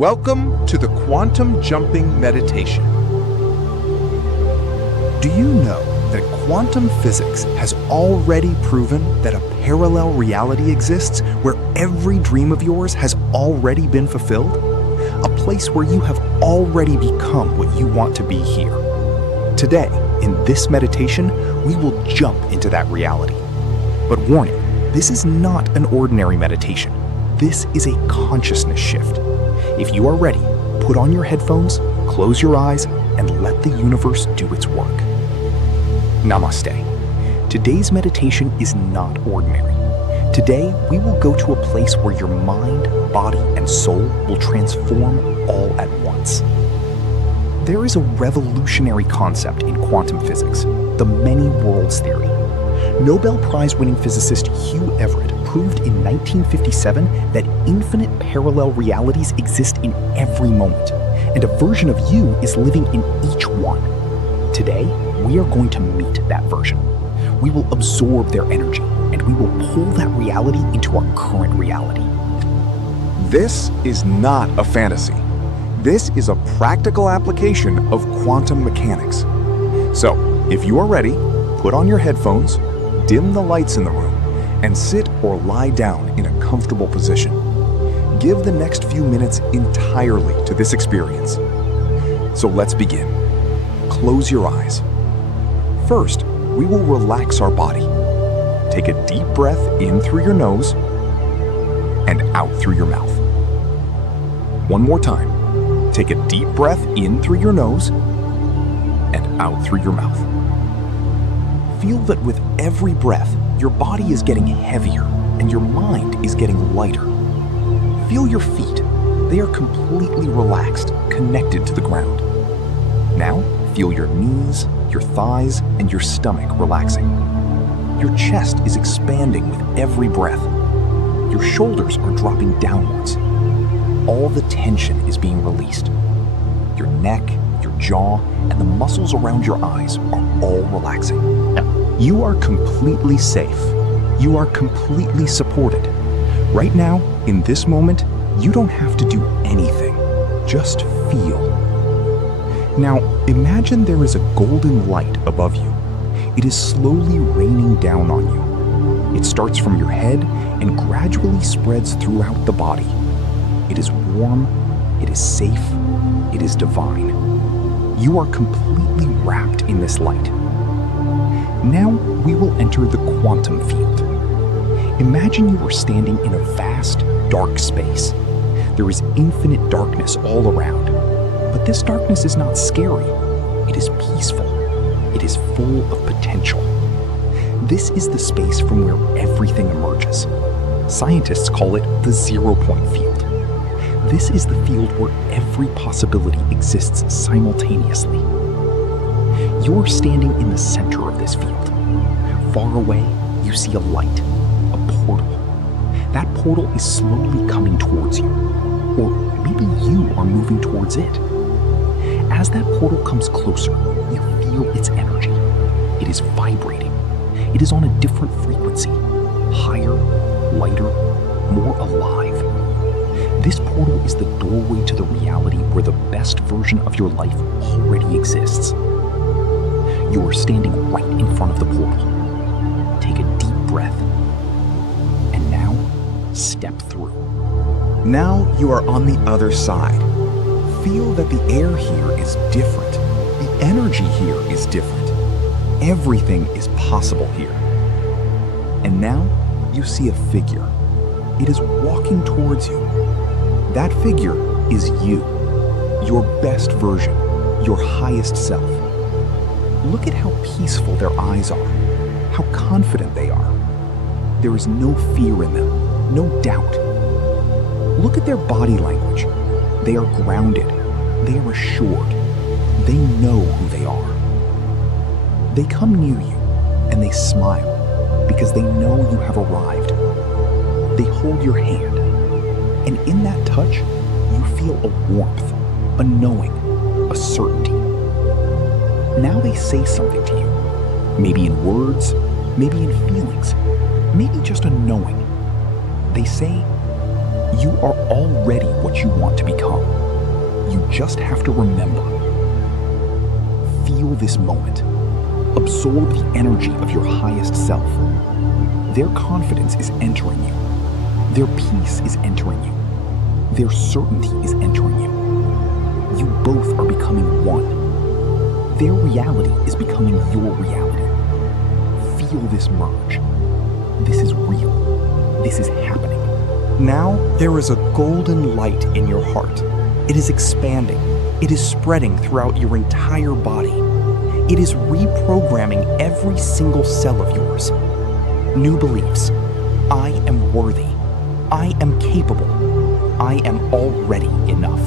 Welcome to the Quantum Jumping Meditation. Do you know that quantum physics has already proven that a parallel reality exists where every dream of yours has already been fulfilled? A place where you have already become what you want to be here. Today, in this meditation, we will jump into that reality. But warning, this is not an ordinary meditation. This is a consciousness shift. If you are ready, put on your headphones, close your eyes, and let the universe do its work. Namaste. Today's meditation is not ordinary. Today, we will go to a place where your mind, body, and soul will transform all at once. There is a revolutionary concept in quantum physics, the many worlds theory. Nobel Prize-winning physicist Hugh Everett proved in 1957 that infinite parallel realities exist in every moment, and a version of you is living in each one. Today, we are going to meet that version. We will absorb their energy, and we will pull that reality into our current reality. This is not a fantasy. This is a practical application of quantum mechanics. So, if you are ready, put on your headphones, dim the lights in the room, and sit or lie down in a comfortable position. Give the next few minutes entirely to this experience. So let's begin. Close your eyes. First, we will relax our body. Take a deep breath in through your nose and out through your mouth. One more time. Take a deep breath in through your nose and out through your mouth. Feel that with every breath, your body is getting heavier and your mind is getting lighter. Feel your feet. They are completely relaxed, connected to the ground. Now, feel your knees, your thighs, and your stomach relaxing. Your chest is expanding with every breath. Your shoulders are dropping downwards. All the tension is being released. Your neck, your jaw, and the muscles around your eyes are all relaxing. Now, you are completely safe. You are completely supported. Right now, in this moment, you don't have to do anything. Just feel. Now, imagine there is a golden light above you. It is slowly raining down on you. It starts from your head and gradually spreads throughout the body. It is warm, it is safe, it is divine. You are completely wrapped in this light. Now we will enter the quantum field. Imagine you are standing in a vast, dark space. There is infinite darkness all around. But this darkness is not scary. It is peaceful. It is full of potential. This is the space from where everything emerges. Scientists call it the zero-point field. This is the field where every possibility exists simultaneously. You're standing in the center of this field. Far away, you see a light, a portal. That portal is slowly coming towards you, or maybe you are moving towards it. As that portal comes closer, you feel its energy. It is vibrating. It is on a different frequency, higher, lighter, more alive. This portal is the doorway to the reality where the best version of your life already exists. You are standing right in front of the portal. Take a deep breath. And now, step through. Now you are on the other side. Feel that the air here is different. The energy here is different. Everything is possible here. And now you see a figure. It is walking towards you. That figure is you, your best version, your highest self. Look at how peaceful their eyes are, how confident they are. There is no fear in them, no doubt. Look at their body language. They are grounded. They are assured. They know who they are. They come near you and they smile because they know you have arrived. They hold your hand, and in that touch, you feel a warmth, a knowing, a certainty. Now they say something to you, maybe in words, maybe in feelings, maybe just a knowing. They say, You are already what you want to become. You just have to remember. Feel this moment. Absorb the energy of your highest self. Their confidence is entering you. Their peace is entering you. Their certainty is entering you. You both are becoming one. Their reality is becoming your reality. Feel this merge. This is real. This is happening. Now there is a golden light in your heart. It is expanding. It is spreading throughout your entire body. It is reprogramming every single cell of yours. New beliefs. I am worthy. I am capable. I am already enough.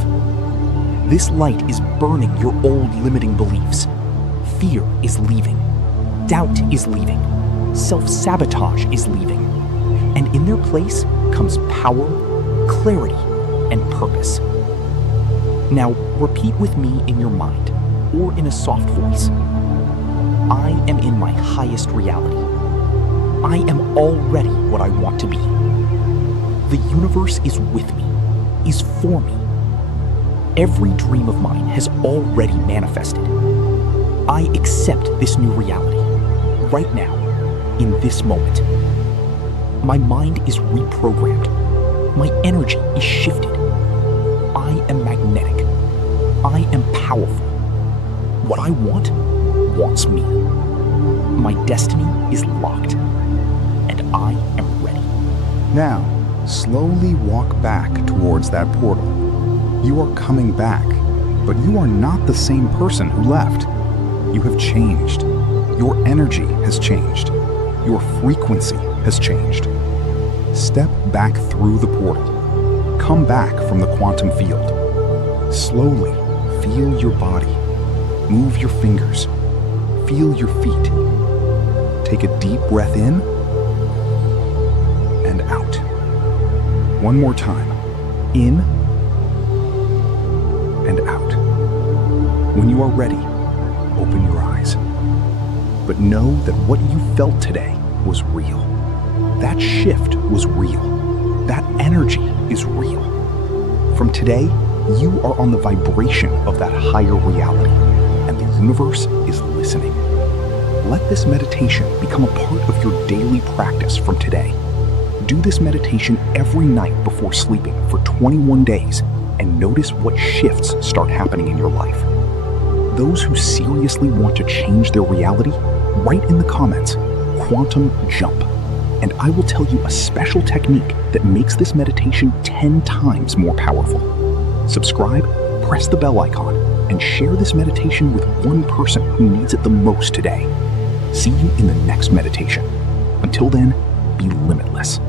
This light is burning your old limiting beliefs. Fear is leaving. Doubt is leaving. Self-sabotage is leaving. And in their place comes power, clarity, and purpose. Now repeat with me in your mind or in a soft voice. I am in my highest reality. I am already what I want to be. The universe is with me, is for me. Every dream of mine has already manifested. I accept this new reality, right now, in this moment. My mind is reprogrammed. My energy is shifted. I am magnetic. I am powerful. What I want wants me. My destiny is locked, and I am ready. Now, slowly walk back towards that portal. You are coming back, but you are not the same person who left. You have changed. Your energy has changed. Your frequency has changed. Step back through the portal. Come back from the quantum field. Slowly feel your body. Move your fingers. Feel your feet. Take a deep breath in and out. One more time. In and out. When you are ready, open your eyes. But know that what you felt today was real. That shift was real. That energy is real. From today, you are on the vibration of that higher reality, and the universe is listening. Let this meditation become a part of your daily practice from today. Do this meditation every night before sleeping for 21 days and notice what shifts start happening in your life. Those who seriously want to change their reality, write in the comments, quantum jump, and I will tell you a special technique that makes this meditation 10 times more powerful. Subscribe, press the bell icon, and share this meditation with one person who needs it the most today. See you in the next meditation. Until then, be limitless.